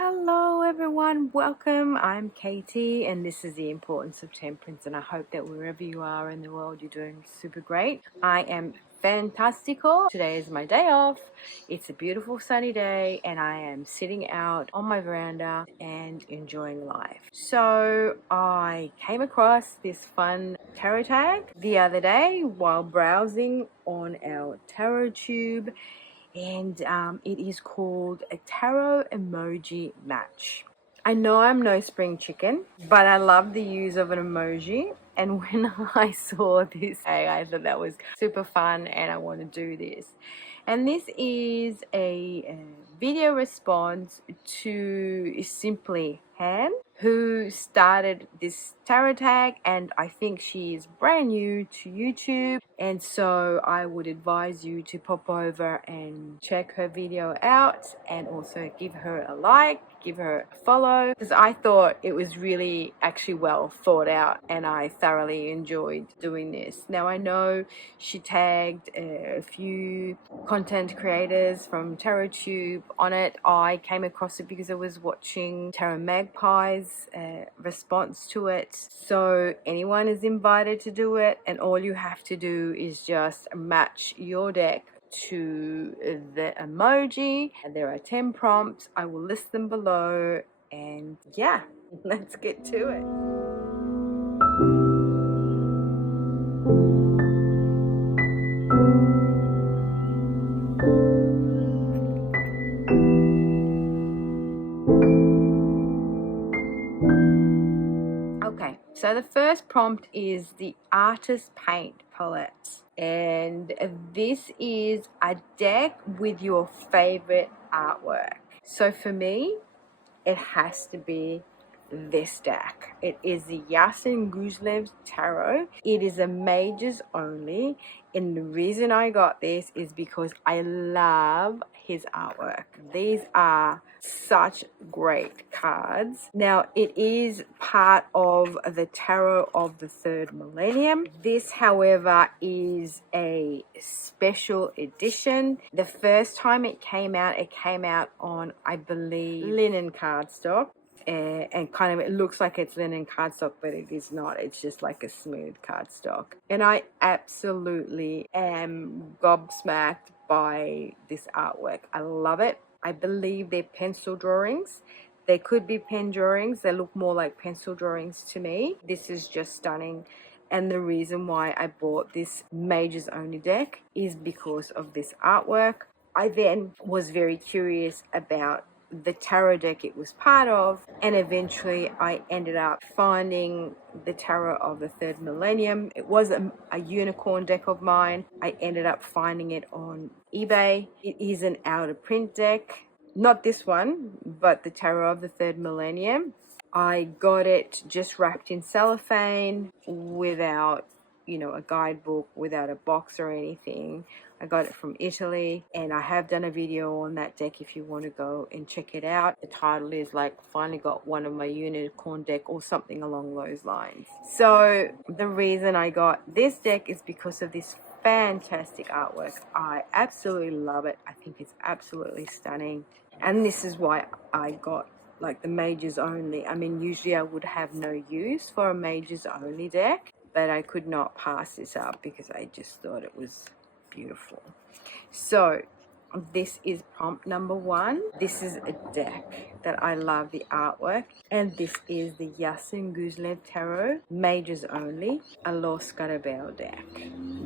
Hello everyone, welcome. I'm Katie and this is The Importance of Temperance, and I hope that wherever you are in the world you're doing super great. I am fantastical. Today is my day off. It's a beautiful sunny day and I am sitting out on my veranda and enjoying life. So I came across this fun tarot tag the other day while browsing on our tarot tube, and it is called a tarot emoji match. I know I'm no spring chicken, but I love the use of an emoji, and when I saw this, I thought that was super fun and I want to do this. And this is a video response to Simply Han, who started this tarot tag, and I think she is brand new to YouTube, and so I would advise you to pop over and check her video out and also give her a like, give her a follow, because I thought it was really actually well thought out and I thoroughly enjoyed doing this. Now I know she tagged a few content creators from TarotTube on it. I came across it because I was watching Tarot Magpie's response to it. So anyone is invited to do it, and all you have to do is just match your deck to the emoji, and there are 10 prompts. I will list them below, and yeah, let's get to it. Okay, so the first prompt is the Artist Paint Palette, and this is a deck with your favorite artwork. So for me, it has to be this deck. It is the Yasin Guzlev Tarot. It is a majors only, and the reason I got this is because I love his artwork. These are such great cards. Now it is part of the Tarot of the Third Millennium. This, however, is a special edition. The first time it came out on, I believe, linen cardstock. And kind of, it looks like it's linen cardstock, but it is not. It's just like a smooth cardstock. And I absolutely am gobsmacked by this artwork. I love it. I believe they're pencil drawings. They could be pen drawings. They look more like pencil drawings to me. This is just stunning. And the reason why I bought this majors only deck is because of this artwork. I then was very curious about the tarot deck it was part of, and eventually I ended up finding the Tarot of the Third Millennium. It was a unicorn deck of mine. I ended up finding it on eBay. It is an out of print deck, not this one, but the Tarot of the Third Millennium. I got it just wrapped in cellophane without, a guidebook, without a box or anything. I got it from Italy, and I have done a video on that deck if you want to go and check it out. The title is like finally got one of my unicorn deck or something along those lines. So the reason I got this deck is because of this fantastic artwork. I absolutely love it. I think it's absolutely stunning, and this is why I got like the majors only. I mean, usually I would have no use for a majors only deck, but I could not pass this up because I just thought it was beautiful. So this is prompt number 1. This is a deck that I love the artwork, and this is the Yasin Guzlev Tarot majors only, a Los Scarabeo deck.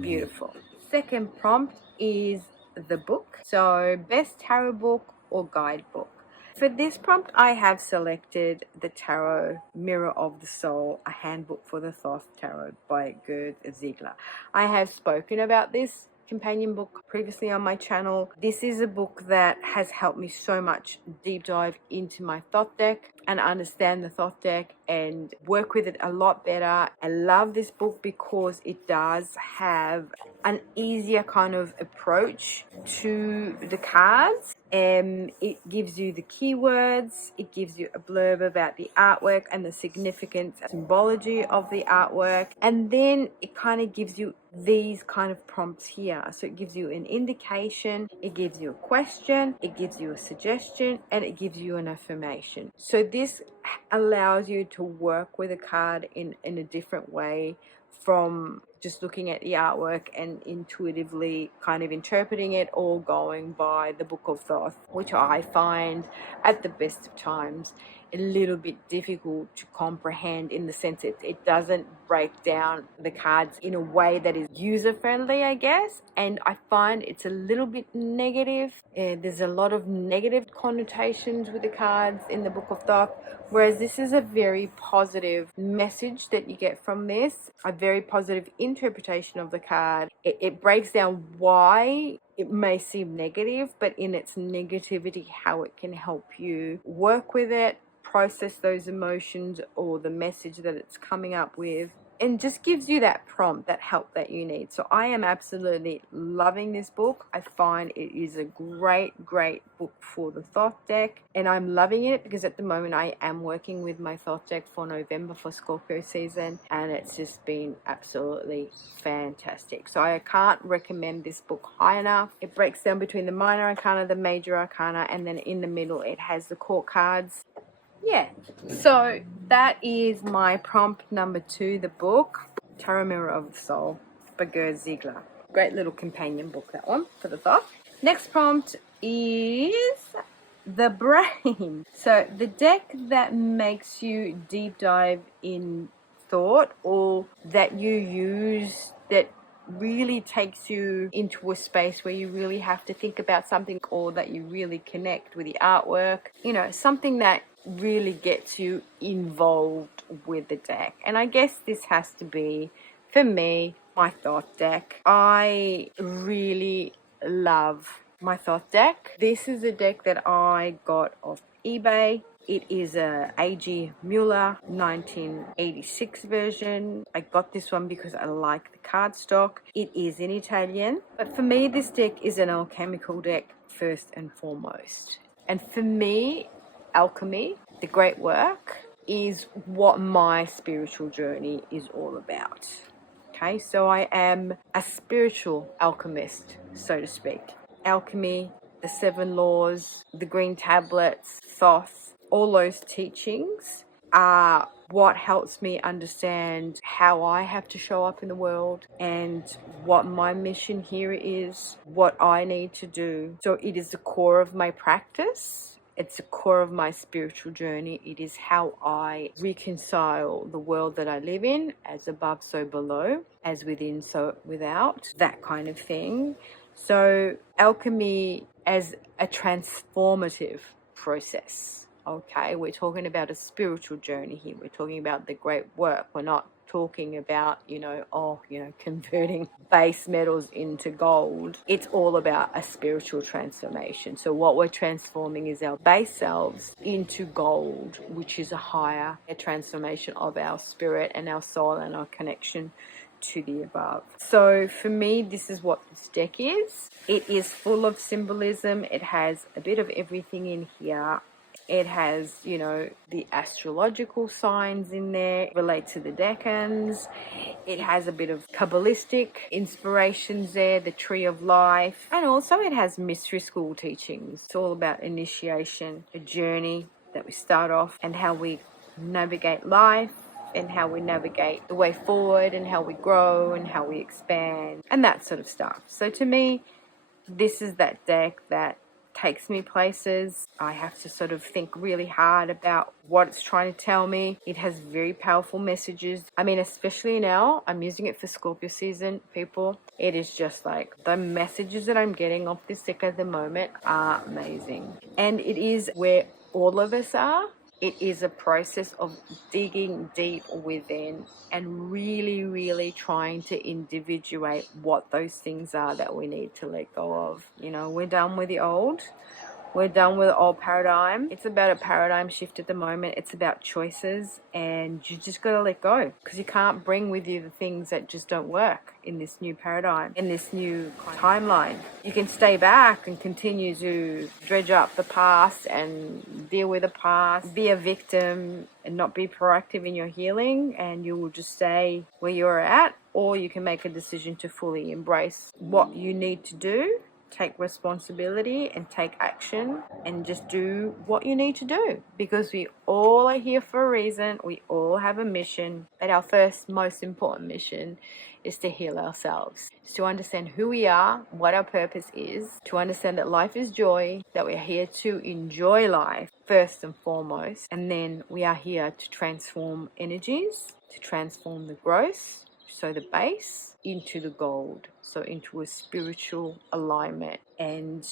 Beautiful. Second prompt is the book. So best tarot book or guidebook. For this prompt, I have selected the Tarot Mirror of the Soul, a handbook for the Thoth Tarot by Gerd Ziegler. I have spoken about this companion book previously on my channel. This is a book that has helped me so much deep dive into my Thoth deck and understand the Thoth deck and work with it a lot better. I love this book because it does have an easier kind of approach to the cards, It gives you the keywords, it gives you a blurb about the artwork and the significance and symbology of the artwork, and then it kind of gives you these kind of prompts here. So it gives you an indication, it gives you a question, it gives you a suggestion, and it gives you an affirmation. So this allows you to work with a card in a different way from just looking at the artwork and intuitively kind of interpreting it, or going by the Book of Thoth, which I find at the best of times a little bit difficult to comprehend, in the sense it doesn't break down the cards in a way that is user friendly, I guess, and I find it's a little bit negative. There's a lot of negative connotations with the cards in the Book of Thoth, whereas this is a very positive message that you get from this, a very positive interpretation of the card. It breaks down why it may seem negative, but in its negativity, how it can help you work with it, process those emotions or the message that it's coming up with, and just gives you that prompt, that help that you need. So I am absolutely loving this book. I find it is a great book for the Thoth deck, and I'm loving it because at the moment I am working with my Thoth deck for November for Scorpio season, and it's just been absolutely fantastic. So I can't recommend this book high enough. It breaks down between the minor arcana, the major arcana, and then in the middle it has the court cards. Yeah, so that is my prompt number 2, the book Tarot Mirror of the Soul by Gerd Ziegler. Great little companion book, that one, for the Thoth. Next prompt is the Brain. So the deck that makes you deep dive in thought, or that you use, that really takes you into a space where you really have to think about something, or that you really connect with the artwork, you know, something that really gets you involved with the deck. And I guess this has to be, for me, my Thoth deck. I really love my Thoth deck. This is a deck that I got off eBay. It is a A.G. Mueller 1986 version. I got this one because I like the cardstock. It is in Italian. But for me, this deck is an alchemical deck first and foremost. And for me, alchemy, the great work, is what my spiritual journey is all about. Okay, so I am a spiritual alchemist, so to speak. Alchemy, the 7 laws, the green tablets, Thoth, all those teachings are what helps me understand how I have to show up in the world and what my mission here is, what I need to do. So it is the core of my practice. It's the core of my spiritual journey. It is how I reconcile the world that I live in, as above, so below, as within, so without, that kind of thing. So alchemy as a transformative process. Okay, we're talking about a spiritual journey here. We're talking about the great work. We're not talking about, converting base metals into gold. It's all about a spiritual transformation. So what we're transforming is our base selves into gold, which is a transformation of our spirit and our soul and our connection to the above. So for me, this is what this deck is. It is full of symbolism. It has a bit of everything in here. It has, the astrological signs in there, relate to the decans. It has a bit of Kabbalistic inspirations there, the Tree of Life. And also it has mystery school teachings. It's all about initiation, a journey that we start off, and how we navigate life, and how we navigate the way forward, and how we grow, and how we expand, and that sort of stuff. So to me, this is that deck that takes me places. I have to sort of think really hard about what it's trying to tell me. It has very powerful messages. I mean, especially now, I'm using it for Scorpio season, people. It is just like the messages that I'm getting off this deck at the moment are amazing. And it is where all of us are. It is a process of digging deep within and really, really trying to individuate what those things are that we need to let go of. We're done with the old. We're done with old paradigm. It's about a paradigm shift at the moment. It's about choices, and you just got to let go, because you can't bring with you the things that just don't work in this new paradigm, in this new timeline. You can stay back and continue to dredge up the past and deal with the past, be a victim and not be proactive in your healing, and you will just stay where you're at. Or you can make a decision to fully embrace what you need to do, take responsibility and take action, and just do what you need to do, because we all are here for a reason. We all have a mission, but our first most important mission is to heal ourselves, is to understand who we are, what our purpose is, to understand that life is joy, that we're here to enjoy life first and foremost, and then we are here to transform energies, to transform the growth, so the base into the gold, so into a spiritual alignment. And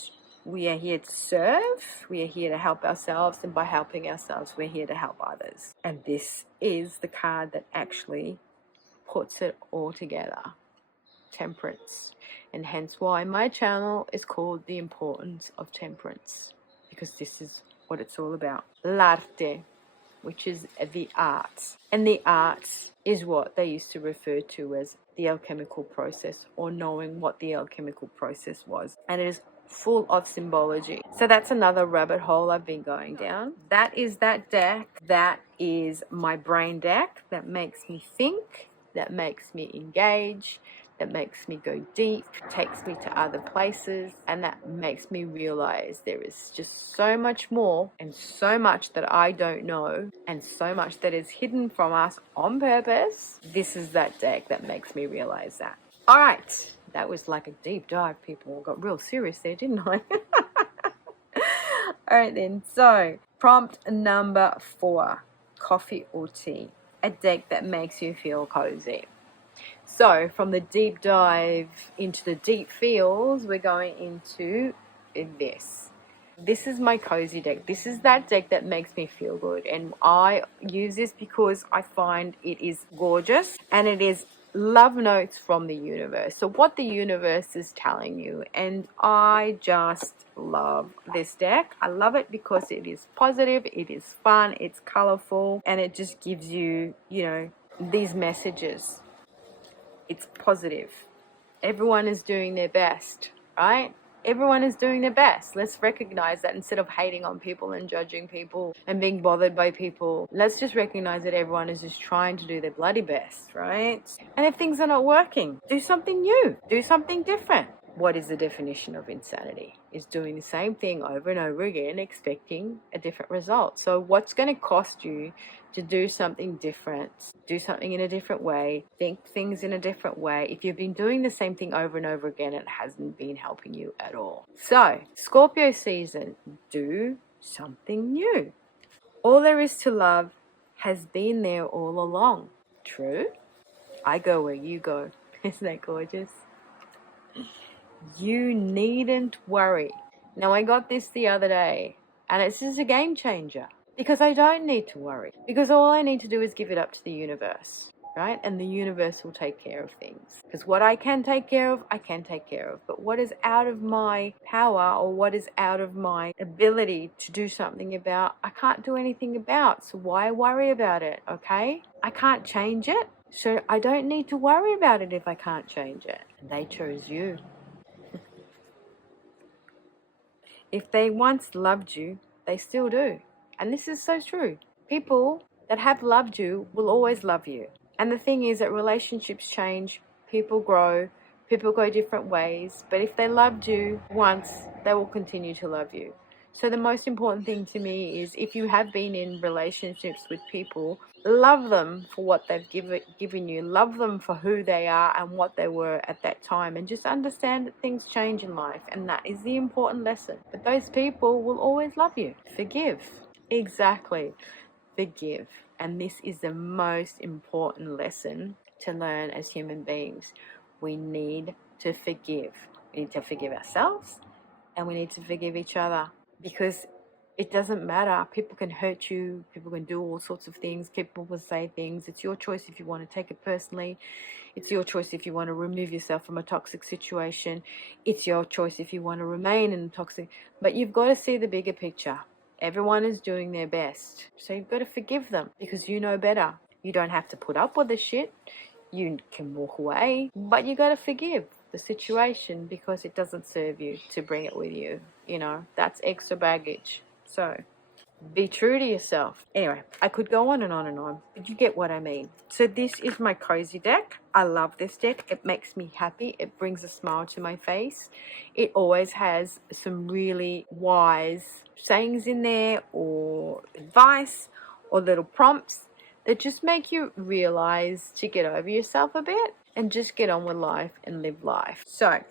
we are here to serve, we are here to help ourselves, and by helping ourselves, we're here to help others. And this is the card that actually puts it all together: temperance. And hence why my channel is called The Importance of Temperance, because this is what it's all about. L'arte, which is the arts. And the arts is what they used to refer to as the alchemical process, or knowing what the alchemical process was. And it is full of symbology. So that's another rabbit hole I've been going down. That is that deck. That is my brain deck that makes me think, that makes me engage, that makes me go deep, takes me to other places, and that makes me realize there is just so much more, and so much that I don't know, and so much that is hidden from us on purpose. This is that deck that makes me realize that. All right, that was like a deep dive, people. Got real serious there, didn't I? All right then, so prompt number 4, coffee or tea, a deck that makes you feel cozy. So from the deep dive into the deep feels, we're going into this. This is my cozy deck. This is that deck that makes me feel good. And I use this because I find it is gorgeous, and it is love notes from the universe. So what the universe is telling you. And I just love this deck. I love it because it is positive, it is fun, it's colorful, and it just gives you, these messages. It's positive. Everyone is doing their best, right? Everyone is doing their best. Let's recognize that, instead of hating on people and judging people and being bothered by people. Let's just recognize that everyone is just trying to do their bloody best, right? And if things are not working, do something new. Do something different. What is the definition of insanity? Is doing the same thing over and over again, expecting a different result. So what's going to cost you to do something different, do something in a different way, think things in a different way, if you've been doing the same thing over and over again, it hasn't been helping you at all? So, Scorpio season, do something new. All there is to love has been there all along. True? I go where you go. Isn't that gorgeous? You needn't worry. Now, I got this the other day, and it's just a game changer, because I don't need to worry, because all I need to do is give it up to the universe, right? And the universe will take care of things, because what I can take care of, I can take care of. But what is out of my power, or what is out of my ability to do something about, I can't do anything about. So why worry about it? Okay, I can't change it, so I don't need to worry about it if I can't change it. And they chose you. If they once loved you, they still do. And this is so true. People that have loved you will always love you. And the thing is that relationships change, people grow, people go different ways. But if they loved you once, they will continue to love you. So the most important thing to me is, if you have been in relationships with people, love them for what they've given you. Love them for who they are and what they were at that time. And just understand that things change in life. And that is the important lesson. But those people will always love you. Forgive. Exactly. Forgive. And this is the most important lesson to learn as human beings. We need to forgive. We need to forgive ourselves, and we need to forgive each other. Because it doesn't matter. People can hurt you. People can do all sorts of things. People will say things. It's your choice if you want to take it personally. It's your choice if you want to remove yourself from a toxic situation. It's your choice if you want to remain in a toxic, but you've got to see the bigger picture. Everyone is doing their best. So you've got to forgive them because you know better. You don't have to put up with the shit. You can walk away, but you got to forgive the situation because it doesn't serve you to bring it with you. You know, that's extra baggage. So be true to yourself. Anyway, I could go on and on and on, but you get what I mean. So this is my cozy deck. I love this deck. It makes me happy. It brings a smile to my face. It always has some really wise sayings in there, or advice, or little prompts that just make you realize to get over yourself a bit and just get on with life and live life. So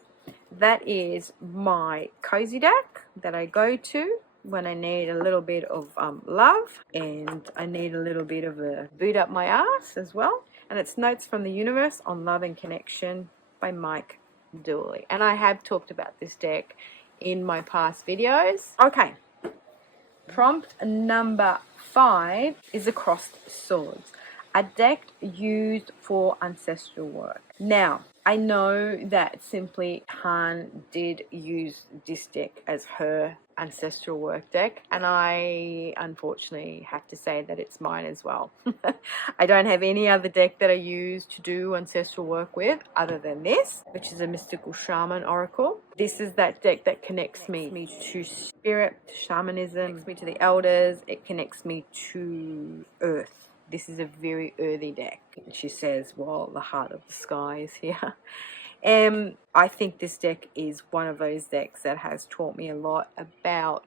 that is my cozy deck that I go to when I need a little bit of love, and I need a little bit of a boot up my ass as well. And it's Notes from the Universe on Love and Connection by Mike Dooley. And I have talked about this deck in my past videos. Okay, prompt number 5 is a Crossed Swords, a deck used for ancestral work. Now, I know that Simply Han did use this deck as her ancestral work deck, and I unfortunately have to say that it's mine as well. I don't have any other deck that I use to do ancestral work with other than this, which is a Mystical Shaman Oracle. This is that deck that connects me to spirit, to shamanism, connects me to the elders, it connects me to earth. This is a very earthy deck. She says, well, the heart of the sky is here. I think this deck is one of those decks that has taught me a lot about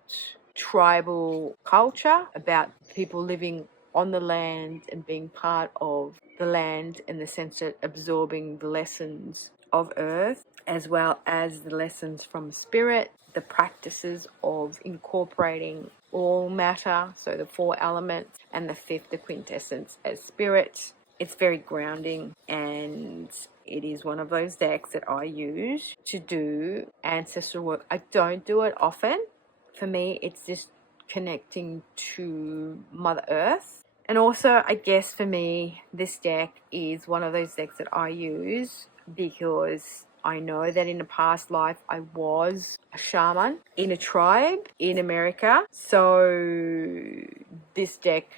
tribal culture, about people living on the land and being part of the land in the sense that absorbing the lessons of earth, as well as the lessons from spirit, the practices of incorporating all matter, so the 4 elements, and the 5th, the quintessence, as spirit. It's very grounding, and it is one of those decks that I use to do ancestral work. I don't do it often. For me, it's just connecting to Mother Earth. And also, I guess for me, this deck is one of those decks that I use because I know that in a past life I was a shaman in a tribe in America. So this deck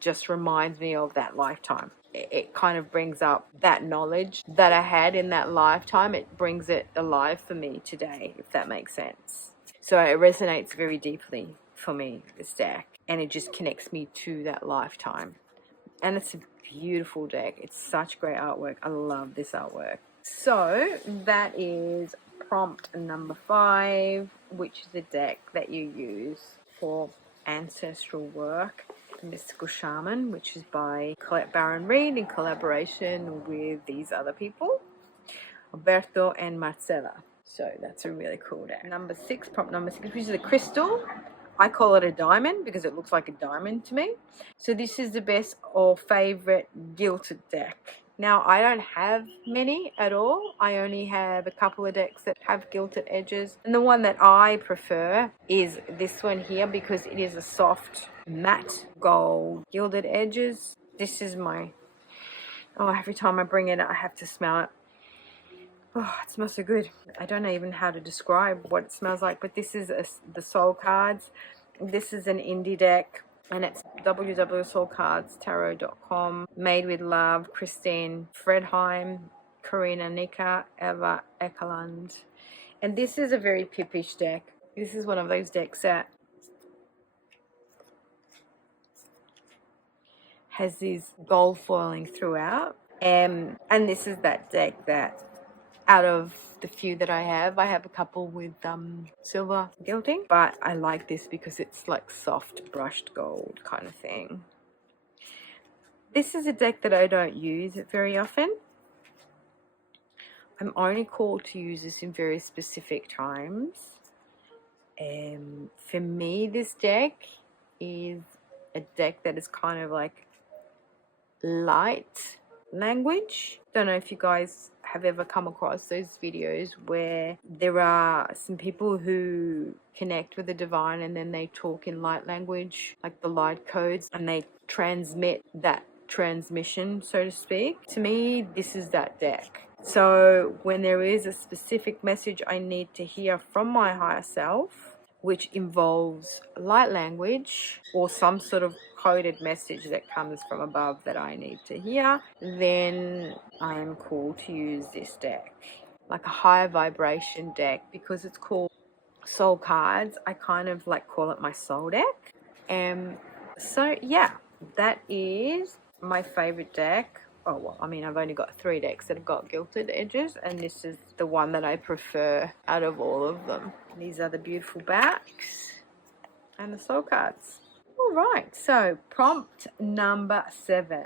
just reminds me of that lifetime. It kind of brings up that knowledge that I had in that lifetime. It brings it alive for me today, if that makes sense. So it resonates very deeply for me, this deck. And it just connects me to that lifetime. And it's a beautiful deck. It's such great artwork. I love this artwork. So that is prompt number 5, which is the deck that you use for ancestral work, Mystical Shaman, which is by Colette Baron Reid in collaboration with these other people, Alberto and Marcella. So that's a really cool deck. Number 6, prompt number 6, which is a crystal. I call it a diamond because it looks like a diamond to me. So this is the best or favorite gilded deck. Now, I don't have many at all. I only have a couple of decks that have gilded edges. And the one that I prefer is this one here because it is a soft matte gold gilded edges. This is my... Oh, every time I bring it, I have to smell it. Oh, it smells so good. I don't know even how to describe what it smells like, but this is the Soul Cards. This is an indie deck, and it's www.soulcardstarot.com. Made with love, Christine Fredheim, Karina Nika, Eva Ekeland. And this is a very pippish deck. This is one of those decks that has this gold foiling throughout. And this is that deck that, out of the few that I have a couple with silver gilding, but I like this because it's like soft brushed gold kind of thing. This is a deck that I don't use very often. I'm only called to use this in very specific times. For me, this deck is a deck that is kind of like light language. Don't know if you guys have ever come across those videos where there are some people who connect with the divine and then they talk in light language, like the light codes, and they transmit that transmission, so to speak. To me, this is that deck. So when there is a specific message I need to hear from my higher self, which involves light language or some sort of coded message that comes from above that I need to hear, then I am cool to use this deck. Like a higher vibration deck, because it's called soul cards, I kind of like call it my soul deck. So yeah, that is my favorite deck. Oh well, I mean, I've only got 3 decks that have got gilded edges, and this is the one that I prefer out of all of them. These are the beautiful backs and the soul cards. All right, so prompt number 7,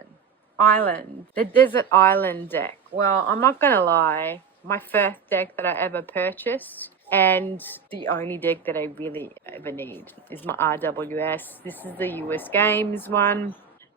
Island, the Desert Island deck. Well, I'm not gonna lie, my first deck that I ever purchased, and the only deck that I really ever need, is my RWS. This is the US Games one.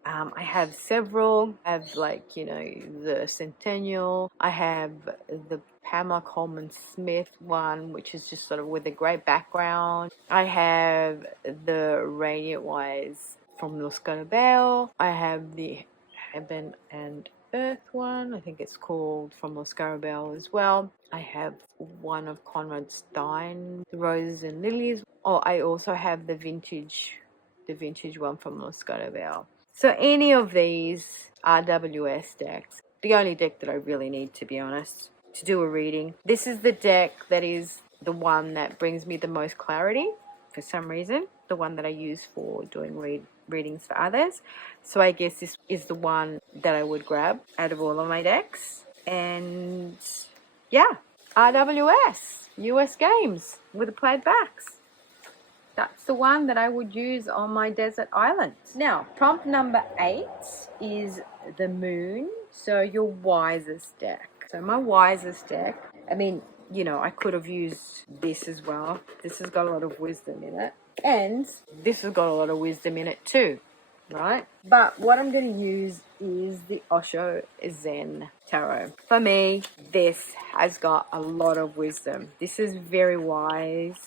I have several. I have, like, you know, the Centennial. I have the Pamela Coleman Smith one, which is just sort of with a grey background. I have the Radiant Wise from Los Bell. I have the Heaven and Earth one, I think it's called, from Los Bell as well. I have one of Conrad Stein, the Roses and Lilies. Oh, I also have the vintage one from Los Bell. So any of these RWS decks, the only deck that I really need, to be honest, to do a reading. This is the deck that is the one that brings me the most clarity for some reason, the one that I use for doing readings for others. So I guess this is the one that I would grab out of all of my decks. And yeah, RWS, US Games with the plaid backs. That's the one that I would use on my desert island. Now, prompt number 8 is the Moon. So your wisest deck. So my wisest deck, I mean, you know, I could have used this as well. This has got a lot of wisdom in it. And this has got a lot of wisdom in it too, right? But what I'm going to use is the Osho Zen Tarot. For me, this has got a lot of wisdom. This is very wise.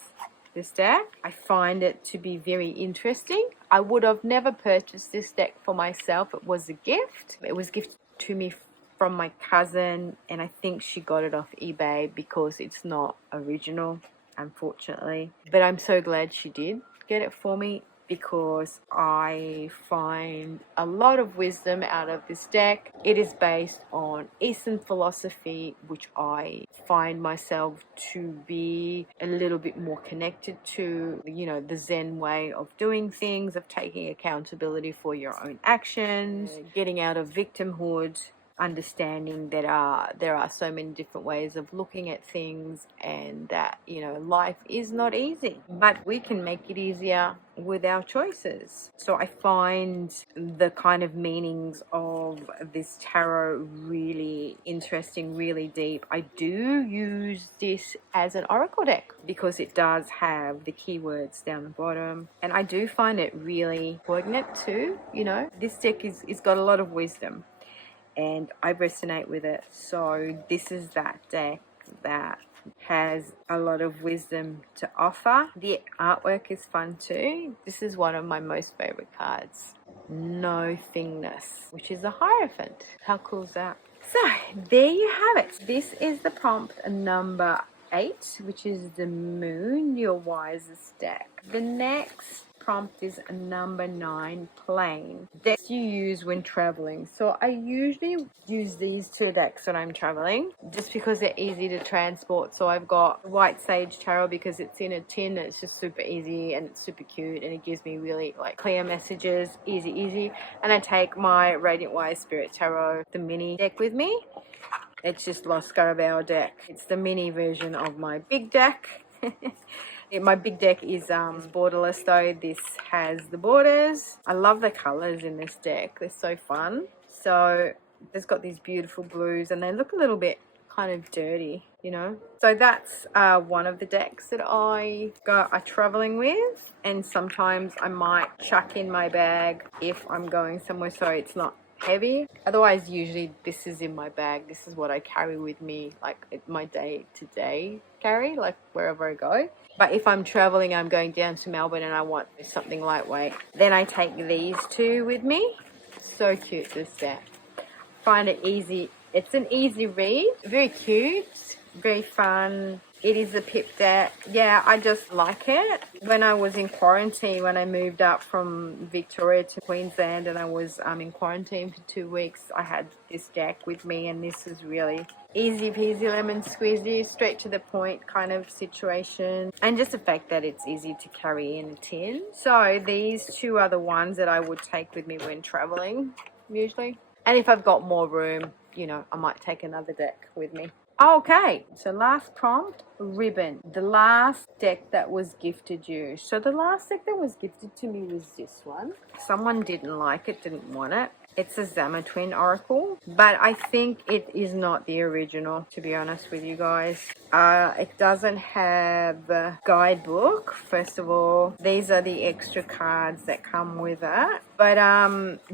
This deck, I find it to be very interesting. I would have never purchased this deck for myself. It was a gift. It was gifted to me from my cousin, and I think she got it off eBay because it's not original, unfortunately. But I'm so glad she did get it for me, because I find a lot of wisdom out of this deck. It is based on Eastern philosophy, which I find myself to be a little bit more connected to, you know, the Zen way of doing things, of taking accountability for your own actions, getting out of victimhood, understanding that there are so many different ways of looking at things, and that, you know, life is not easy, but we can make it easier with our choices. So I find the kind of meanings of this tarot really interesting, really deep. I do use this as an oracle deck because it does have the keywords down the bottom, and I do find it really poignant too. You know, this deck is got a lot of wisdom, and I resonate with it. So this is that deck that has a lot of wisdom to offer. The artwork is fun too. This is one of my most favorite cards, No Thingness, which is a Hierophant. How cool is that? So there you have it. This is the prompt number 8, which is the Moon, your wisest deck. The next prompt is number 9, Plane. Decks you use when traveling. So I usually use these 2 decks when I'm traveling, just because they're easy to transport. So I've got White Sage Tarot because it's in a tin and it's just super easy and it's super cute, and it gives me really like clear messages, easy. And I take my Radiant Wise Spirit Tarot, the mini deck, with me. It's just Los Scarabeo deck. It's the mini version of my big deck. My big deck is borderless though. This has the borders. I love the colors in this deck. They're so fun. So it's got these beautiful blues, and they look a little bit kind of dirty, you know. So that's one of the decks that I go traveling with, and sometimes I might chuck in my bag if I'm going somewhere so it's not heavy. Otherwise, usually this is in my bag. This is what I carry with me, like my day-to-day carry, like wherever I go. But if I'm traveling, I'm going down to Melbourne and I want something lightweight, then I take these 2 with me. So cute, this deck. Find it easy. It's an easy read. Very cute. Very fun. It is a pip deck. Yeah, I just like it. When I was in quarantine, when I moved up from Victoria to Queensland and I was in quarantine for 2 weeks, I had this deck with me, and this is really easy peasy lemon squeezy, straight to the point kind of situation. And just the fact that it's easy to carry in a tin. So these two are the ones that I would take with me when traveling, usually. And if I've got more room, you know, I might take another deck with me. Okay, so last prompt, ribbon. The last deck that was gifted you. So the last deck that was gifted to me was this one. Someone didn't like it, didn't want it. It's a Zama Twin Oracle, but I think it is not the original, to be honest with you guys. It doesn't have a guidebook, first of all. These are the extra cards that come with it. But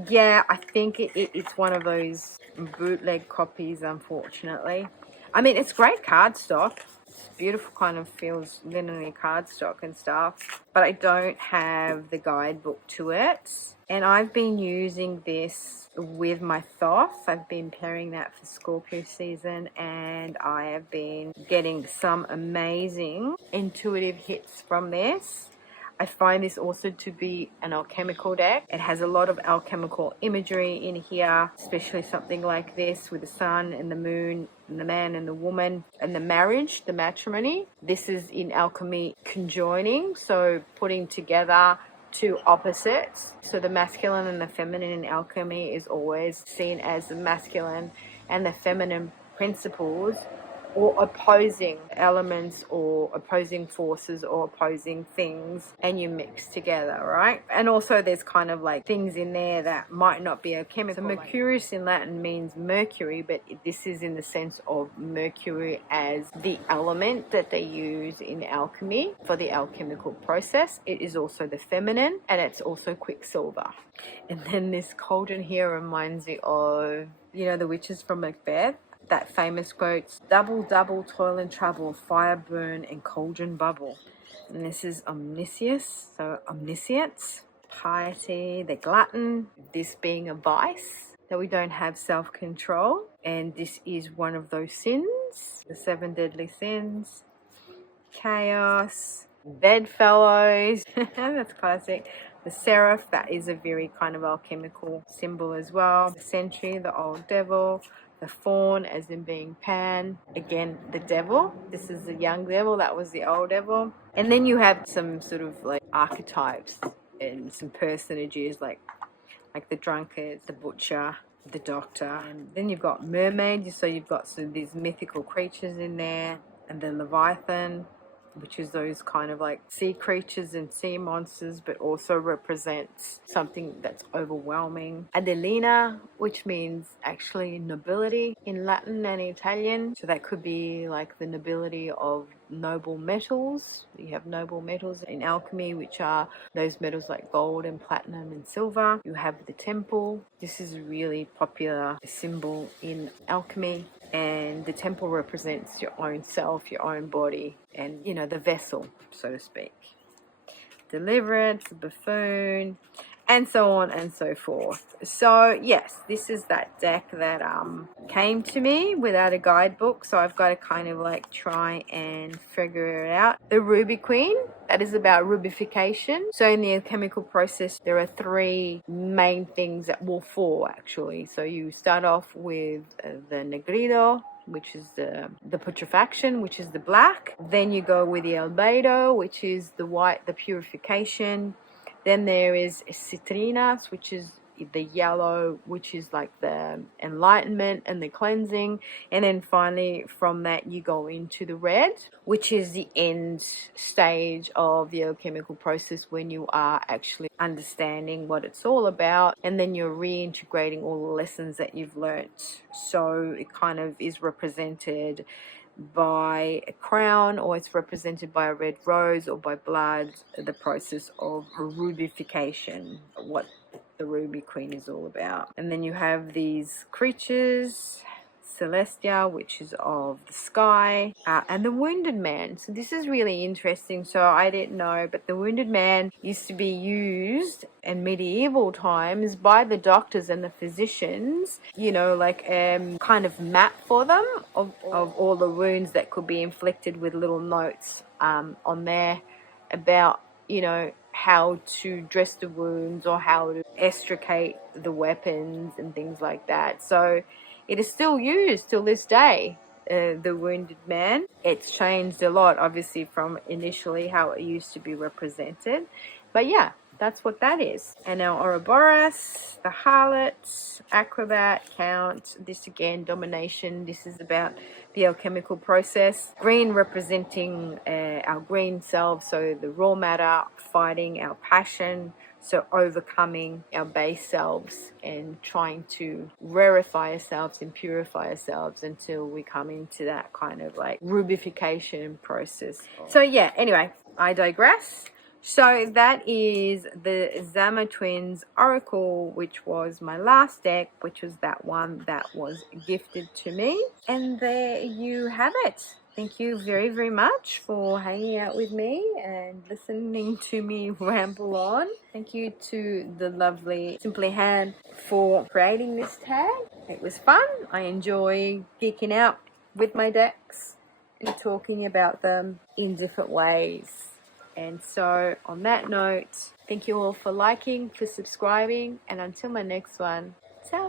yeah, I think it's one of those bootleg copies, unfortunately. I mean, it's great cardstock. It's beautiful, kind of feels linen cardstock and stuff. But I don't have the guidebook to it. And I've been using this with my Thoth. I've been pairing that for Scorpio season, and I have been getting some amazing intuitive hits from this. I find this also to be an alchemical deck. It has a lot of alchemical imagery in here, especially something like this with the sun and the moon and the man and the woman and the marriage, the matrimony. This is in alchemy conjoining, so putting together two opposites. So the masculine and the feminine in alchemy is always seen as the masculine and the feminine principles, or opposing elements or opposing forces or opposing things, and you mix together, right? And also there's kind of like things in there that might not be a chemical. So Mercurius in Latin means Mercury, but this is in the sense of Mercury as the element that they use in alchemy for the alchemical process. It is also the feminine, and it's also Quicksilver. And then this cauldron here reminds me of, you know, the witches from Macbeth. That famous quote, double, double, toil and trouble, fire burn and cauldron bubble. And this is Omniscience, so omniscience, piety, the glutton, this being a vice, that we don't have self-control. And this is one of those sins, the 7 deadly sins, chaos, bedfellows, that's classic. The seraph, that is a very kind of alchemical symbol as well. The sentry, the old devil. The fawn, as in being Pan. Again, the devil. This is the young devil. That was the old devil. And then you have some sort of like archetypes and some personages like the drunkard, the butcher, the doctor. And then you've got mermaid. So you've got some of these mythical creatures in there. And the Leviathan, which is those kind of like sea creatures and sea monsters, but also represents something that's overwhelming. Adelina, which means actually nobility in Latin and Italian. So that could be like the nobility of noble metals. You have noble metals in alchemy, which are those metals like gold and platinum and silver. You have the temple. This is a really popular symbol in alchemy. And the temple represents your own self, your own body, and, you know, the vessel, so to speak. Deliverance, buffoon, and so on and so forth. So yes, this is that deck that came to me without a guidebook, so I've got to kind of like try and figure it out. The Ruby Queen, that is about rubification. So in the alchemical process, there are 3 main things that will fall actually. So you start off with the Negrido, which is the putrefaction, which is the black. Then you go with the albedo, which is the white, the purification. Then there is citrinas, which is the yellow, which is like the enlightenment and the cleansing. And then finally from that you go into the red, which is the end stage of the alchemical process, when you are actually understanding what it's all about, and then you're reintegrating all the lessons that you've learnt. So it kind of is represented by a crown, or it's represented by a red rose, or by blood, the process of rubification, what the Ruby Queen is all about. And then you have these creatures, Celestia, which is of the sky, and the Wounded Man. So this is really interesting. So I didn't know, but the Wounded Man used to be used in medieval times by the doctors and the physicians, you know, like kind of map for them of all the wounds that could be inflicted, with little notes on there about, you know, how to dress the wounds or how to extricate the weapons and things like that. So it is still used till this day, the Wounded Man. It's changed a lot, obviously, from initially how it used to be represented. But yeah, that's what that is. And our Ouroboros, the Harlot, Acrobat, Count. This again, Domination. This is about the alchemical process. Green representing our green selves, so the raw matter, fighting our passion, so overcoming our base selves and trying to rarefy ourselves and purify ourselves until we come into that kind of like rubification process. So yeah, anyway, I digress. So that is the Zama Twins Oracle, which was my last deck, which was that one that was gifted to me. And there you have it. Thank you very, very much for hanging out with me and listening to me ramble on. Thank you to the lovely Simply Hand for creating this tag. It was fun. I enjoy geeking out with my decks and talking about them in different ways. And so on that note, thank you all for liking, for subscribing, and until my next one, ciao.